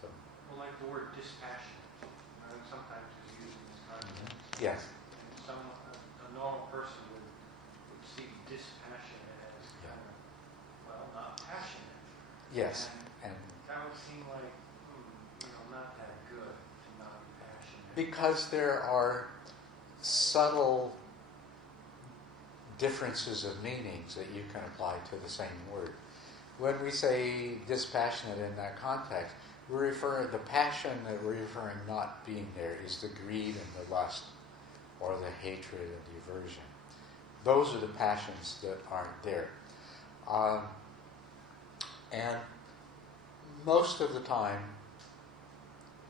So. Well, like the word dispassionate, sometimes is used in this context. Yes. And a normal person would see dispassionate as kind of, not passionate. Yes. And that would seem like, not that good to not be passionate. because there are subtle differences of meanings that you can apply to the same word. When we say dispassionate in that context, the passion that we're referring not being there is the greed and the lust, or the hatred and the aversion. Those are the passions that aren't there. And most of the time,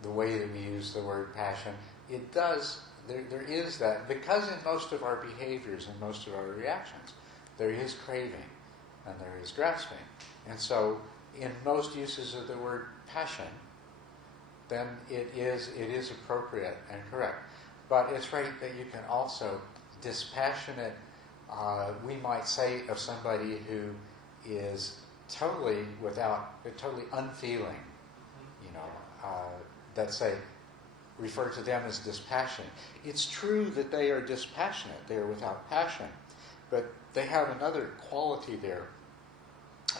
the way that we use the word passion, it does there is that, because in most of our behaviors and most of our reactions, there is craving and there is grasping. And so, in most uses of the word passion, then it is appropriate and correct. But it's right that you can also dispassionate, we might say of somebody who is totally unfeeling, that say, refer to them as dispassionate. It's true that they are dispassionate, they are without passion, but they have another quality there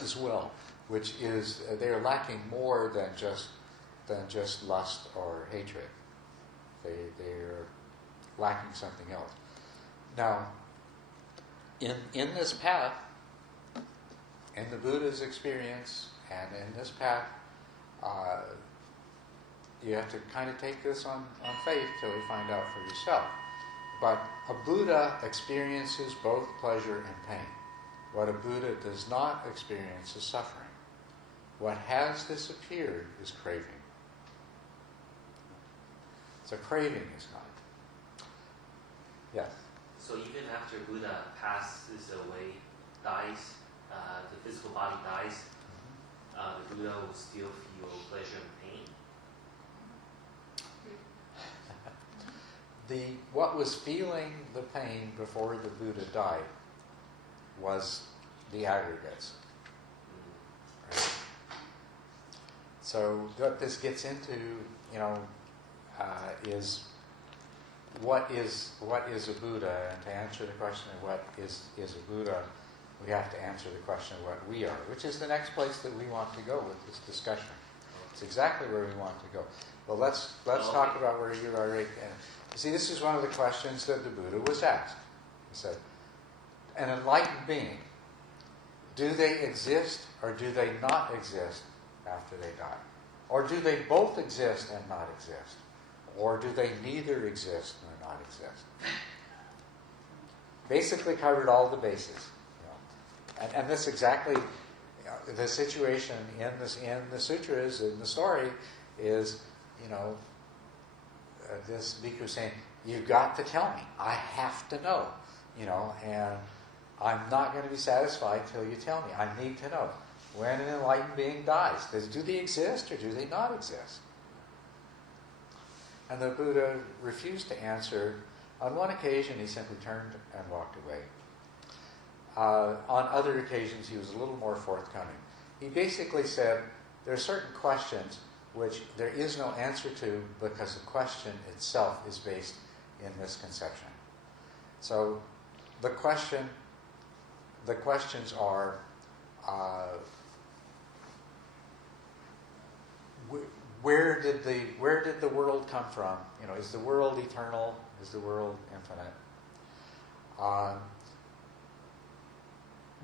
as well, which is they are lacking more than just lust or hatred. They're lacking something else. Now, in this path, in the Buddha's experience, and in this path, you have to kind of take this on faith till you find out for yourself. But a Buddha experiences both pleasure and pain. What a Buddha does not experience is suffering. What has disappeared is craving. So craving is gone. Yes? So even after Buddha passes away, dies, the physical body dies, the Buddha will still feel pleasure and pain? What was feeling the pain before the Buddha died was the aggregates. Right? So what this gets into, is what is a Buddha? And to answer the question of what is a Buddha, we have to answer the question of what we are, which is the next place that we want to go with this discussion. It's exactly where we want to go. Well, let's talk about where you are right now. See, this is one of the questions that the Buddha was asked. He said, an enlightened being, do they exist or do they not exist after they die? Or do they both exist and not exist? Or do they neither exist nor not exist? Basically covered all the bases. And this exactly, the situation in the sutras, in the story, is, this bhikkhu saying, you've got to tell me. I have to know. And I'm not going to be satisfied till you tell me. I need to know. When an enlightened being dies, do they exist or do they not exist? And the Buddha refused to answer. On one occasion, he simply turned and walked away. On other occasions, he was a little more forthcoming. He basically said, there are certain questions which there is no answer to because the question itself is based in misconception. So the questions are, where did the world come from? Is the world eternal? Is the world infinite?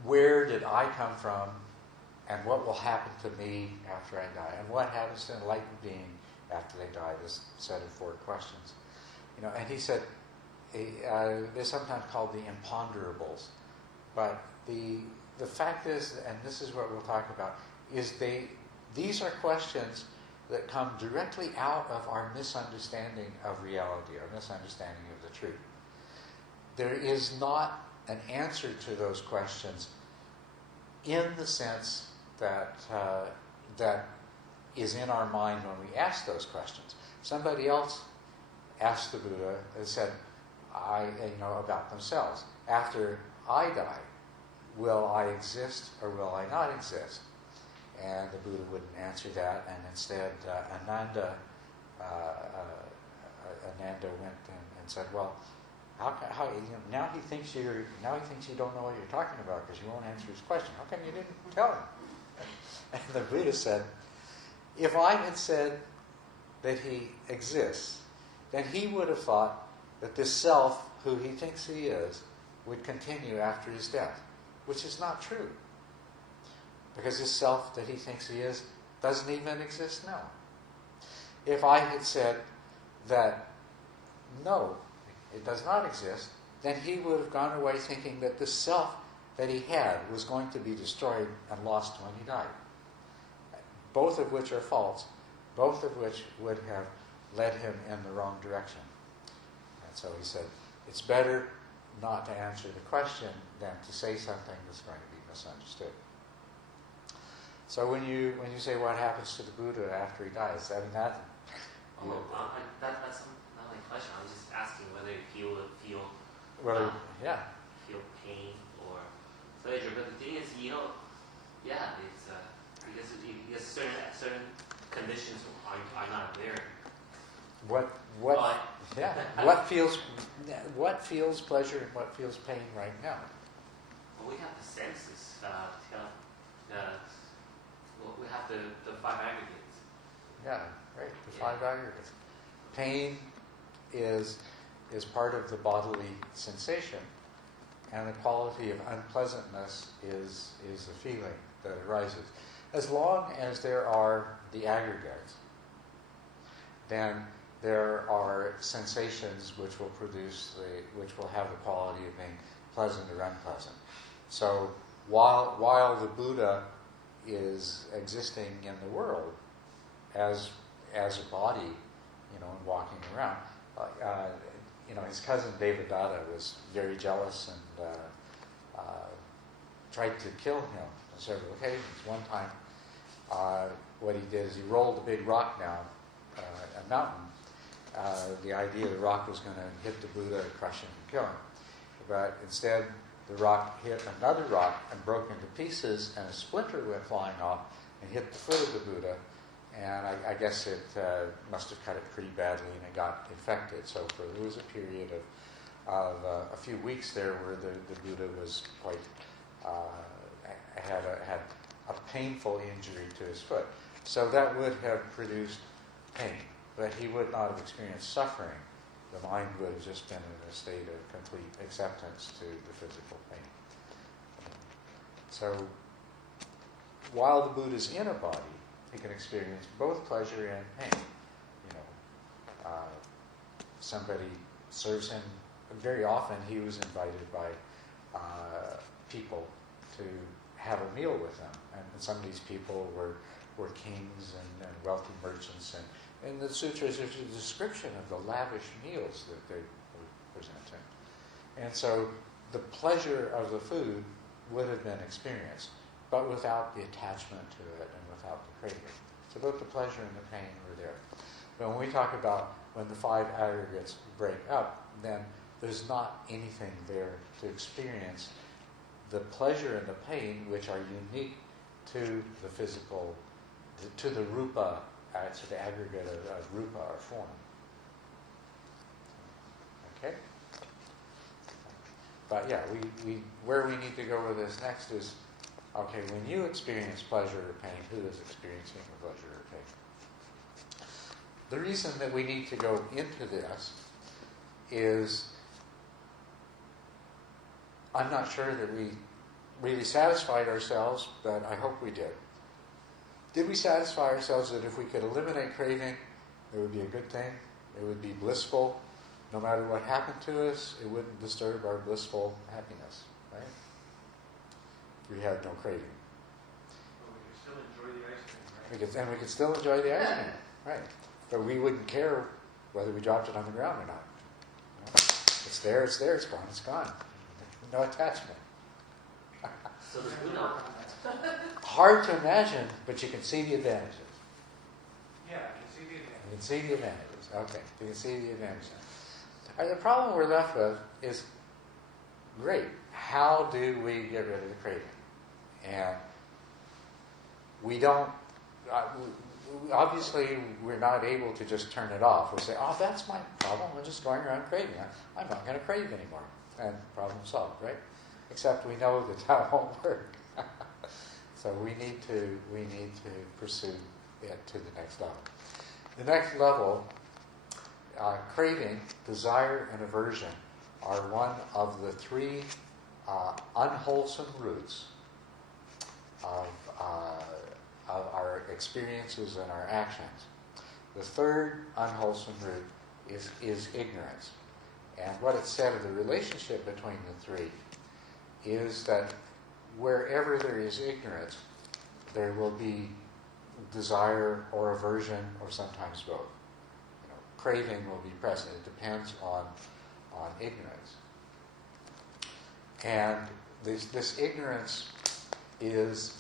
Where did I come from? And what will happen to me after I die? And what happens to an enlightened being after they die? This set of 4 questions. And he said, they're sometimes called the imponderables. But the fact is, and this is what we'll talk about, is these are questions that come directly out of our misunderstanding of reality, our misunderstanding of the truth. There is not an answer to those questions in the sense that is in our mind when we ask those questions. Somebody else asked the Buddha and said, about themselves. After I die, will I exist or will I not exist? And the Buddha wouldn't answer that, and instead Ananda went and said, well, how now he thinks you don't know what you're talking about because you won't answer his question. How come you didn't tell him? And the Buddha said, if I had said that he exists, then he would have thought that this self, who he thinks he is, would continue after his death, which is not true. Because this self that he thinks he is doesn't even exist now. If I had said that no, it does not exist, then he would have gone away thinking that the self that he had was going to be destroyed and lost when he died. Both of which are false, both of which would have led him in the wrong direction. And so he said, it's better not to answer the question than to say something that's going to be misunderstood. So when you say what happens to the Buddha after he dies, I mean that. That's not my question. I was just asking whether he will feel pain or pleasure. But the thing is, it's because certain conditions are not there. What feels pleasure and what feels pain right now? Well, we have the senses. We have the five aggregates. Yeah, right. The five aggregates. Pain is part of the bodily sensation, and the quality of unpleasantness is the feeling that arises. As long as there are the aggregates, then there are sensations which will have the quality of being pleasant or unpleasant. So while the Buddha is existing in the world as a body, and walking around, his cousin Devadatta was very jealous and tried to kill him on several occasions. One time, what he did is he rolled a big rock down a mountain. The idea the rock was going to hit the Buddha, crush him, and kill him. But instead, the rock hit another rock and broke into pieces, and a splinter went flying off and hit the foot of the Buddha. And I guess it must have cut it pretty badly, and it got infected. So there was a period of a few weeks there where the Buddha was quite had a painful injury to his foot. So that would have produced pain, but he would not have experienced suffering. The mind would have just been in a state of complete acceptance to the physical pain. So while the Buddha's in a body, he can experience both pleasure and pain. Somebody serves him. Very often he was invited by people to have a meal with him. And some of these people were kings and wealthy merchants. And in the sutras, there's a description of the lavish meals that they were presenting. And so the pleasure of the food would have been experienced, but without the attachment to it and without the craving. So both the pleasure and the pain were there. But when we talk about when the five aggregates break up, then there's not anything there to experience the pleasure and the pain which are unique to the physical, to the rupa, to the aggregate of rupa or form. Okay? But yeah, we where we need to go with this next is, okay, when you experience pleasure or pain, who is experiencing the pleasure or pain? The reason that we need to go into this is I'm not sure that we really satisfied ourselves, but I hope we did. Did we satisfy ourselves that if we could eliminate craving, it would be a good thing? It would be blissful. No matter what happened to us, it wouldn't disturb our blissful happiness, right? We had no craving. Well, we can still enjoy the ice cream, right? And we could still enjoy the ice cream, right? But we wouldn't care whether we dropped it on the ground or not. It's there, it's gone, it's gone. No attachment. So the Buddha, Hard to imagine, but you can see the advantages. Yeah, I can see the advantage. You can see the advantages. Okay, you can see the advantages. The problem we're left with is, great, how do we get rid of the craving? And we don't, obviously we're not able to just turn it off. We say, oh, that's my problem, I'm just going around craving. I'm not going to crave anymore. And problem solved, right? Except we know that won't work. So we need to pursue it to the next level. The next level, craving, desire, and aversion are one of the three unwholesome roots of our experiences and our actions. The third unwholesome root is ignorance. And what it said of the relationship between the three is that wherever there is ignorance, there will be desire or aversion, or sometimes both. Craving will be present. It depends on on ignorance. And this ignorance is,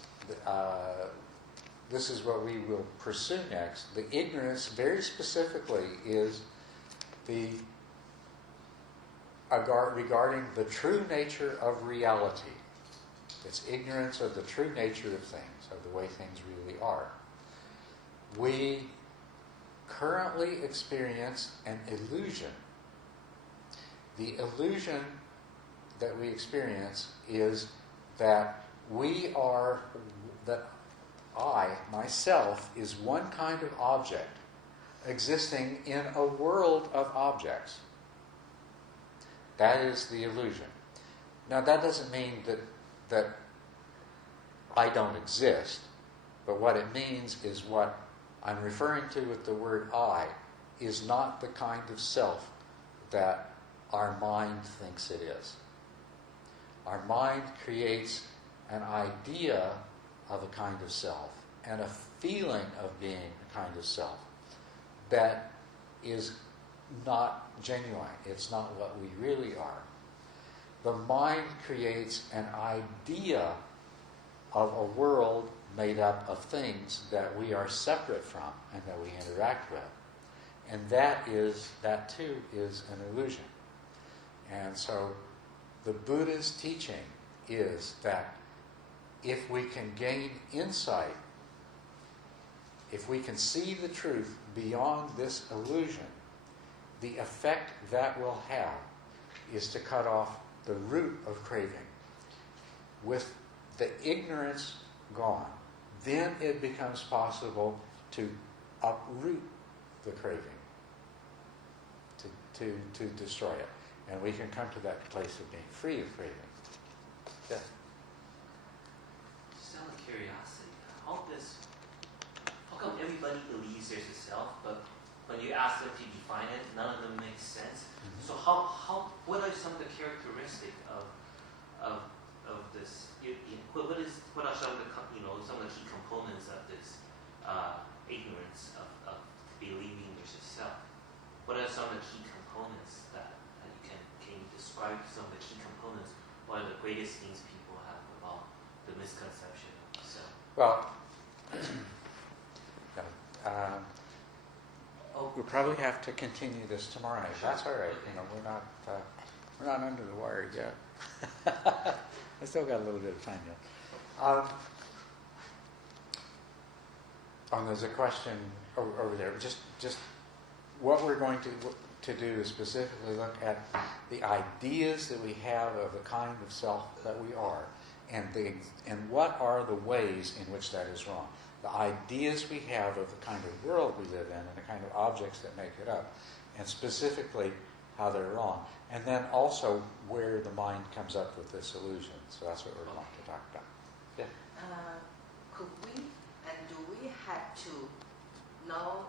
this is what we will pursue next. The ignorance, very specifically, is regarding the true nature of reality. It's ignorance of the true nature of things, of the way things really are. We currently experience an illusion. The illusion that we experience is that that I, myself, is one kind of object existing in a world of objects. That is the illusion. Now, that doesn't mean that I don't exist, but what it means is what I'm referring to with the word I is not the kind of self that our mind thinks it is. Our mind creates an idea of a kind of self and a feeling of being a kind of self that is not genuine. It's not what we really are. The mind creates an idea of a world made up of things that we are separate from and that we interact with. And that too is an illusion. And so the Buddha's teaching is that if we can gain insight, if we can see the truth beyond this illusion, the effect that will have is to cut off the root of craving. With the ignorance gone, then it becomes possible to uproot the craving, to destroy it. And we can come to that place of being free of craving. Yeah. Just out of curiosity, how come everybody believes there's a self, but when you ask them to define it, none of them make sense? Mm-hmm. So what are some of the characteristics of this? What are some of the some of the key components of this ignorance of believing there's a self? What are some of the key components that you can you describe some of the key components? What are the greatest things people have about the misconception of self? Well, we'll probably have to continue this tomorrow night. That's all right. We're not under the wire yet. I still got a little bit of time yet. There's a question over there. Just what we're going to do is specifically look at the ideas that we have of the kind of self that we are, and what are the ways in which that is wrong. The ideas we have of the kind of world we live in and the kind of objects that make it up, and specifically how they're wrong. And then also where the mind comes up with this illusion. So that's what we're going to talk about. Yeah. Could we and do we have to know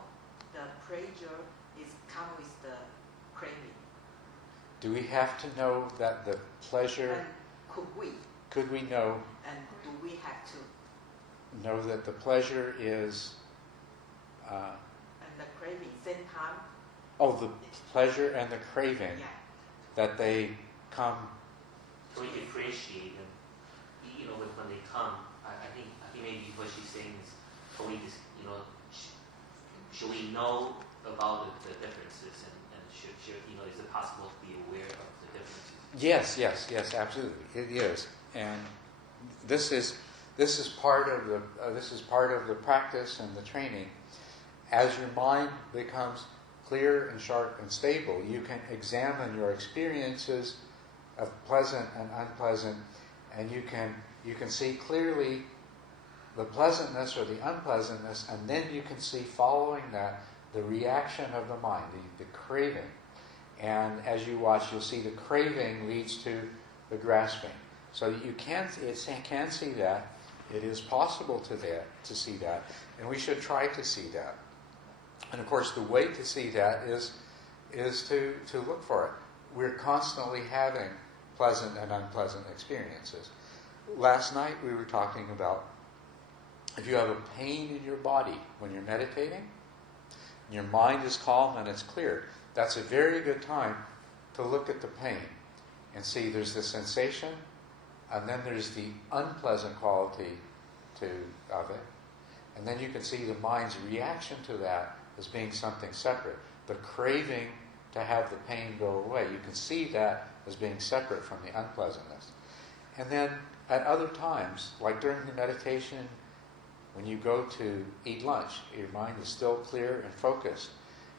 the pleasure is come with the craving? Do we have to know that the pleasure... And could we know... And do we have to... know that the pleasure is... and the craving, same time? Oh, the pleasure and the craving, Yeah. that they come... So we differentiate them. When they come, I think maybe what she's saying is, can we just, should we know about the differences and should is it possible to be aware of the differences? Yes, absolutely, it is, and this is part of the practice and the training. As your mind becomes clear and sharp and stable, you can examine your experiences of pleasant and unpleasant, and you can see clearly the pleasantness or the unpleasantness, and then you can see following that the reaction of the mind, the craving. And as you watch, you'll see the craving leads to the grasping. So you can see that. It is possible to see that, and we should try to see that. And of course, the way to see that is to look for it. We're constantly having pleasant and unpleasant experiences. Last night we were talking about if you have a pain in your body when you're meditating, and your mind is calm and it's clear, that's a very good time to to look at the pain and see there's the sensation, and then there's the unpleasant quality of it. And then you can see the mind's reaction to that as being something separate. The craving to have the pain go away, you can see that as being separate from the unpleasantness. And then at other times, like during the meditation, when you go to eat lunch, your mind is still clear and focused.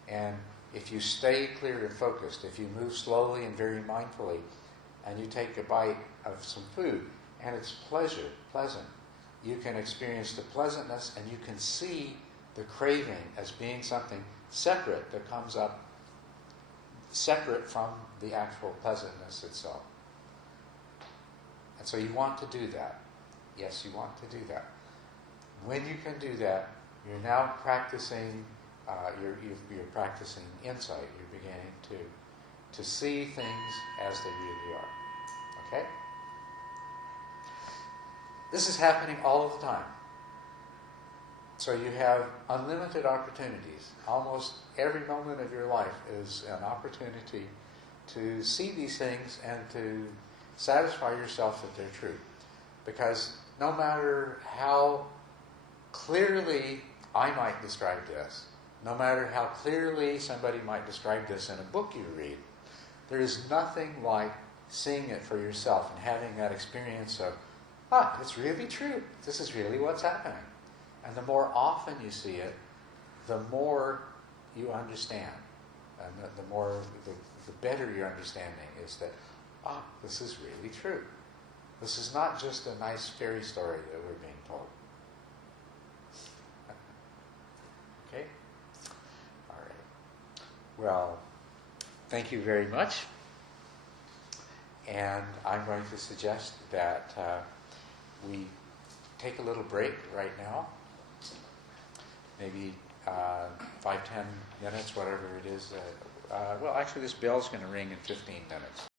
And if you stay clear and focused, if you move slowly and very mindfully, and you take a bite of some food, and it's pleasant, you can experience the pleasantness, and you can see the craving as being something separate that comes up, separate from the actual pleasantness itself. And so you want to do that. Yes, you want to do that. When you can do that, you're now practicing. You're practicing insight. You're beginning to see things as they really are. Okay? This is happening all of the time. So you have unlimited opportunities. Almost every moment of your life is an opportunity to see these things and to satisfy yourself that they're true. Because no matter how clearly I might describe this, no matter how clearly somebody might describe this in a book you read, there is nothing like seeing it for yourself and having that experience of, it's really true. This is really what's happening. And the more often you see it, the more you understand. And the better your understanding is that, this is really true. This is not just a nice fairy story that we're being told. Okay? All right. Well, thank you very much. And I'm going to suggest that we take a little break right now. Maybe 5-10 minutes, whatever it is. Well, actually, this bell's going to ring in 15 minutes.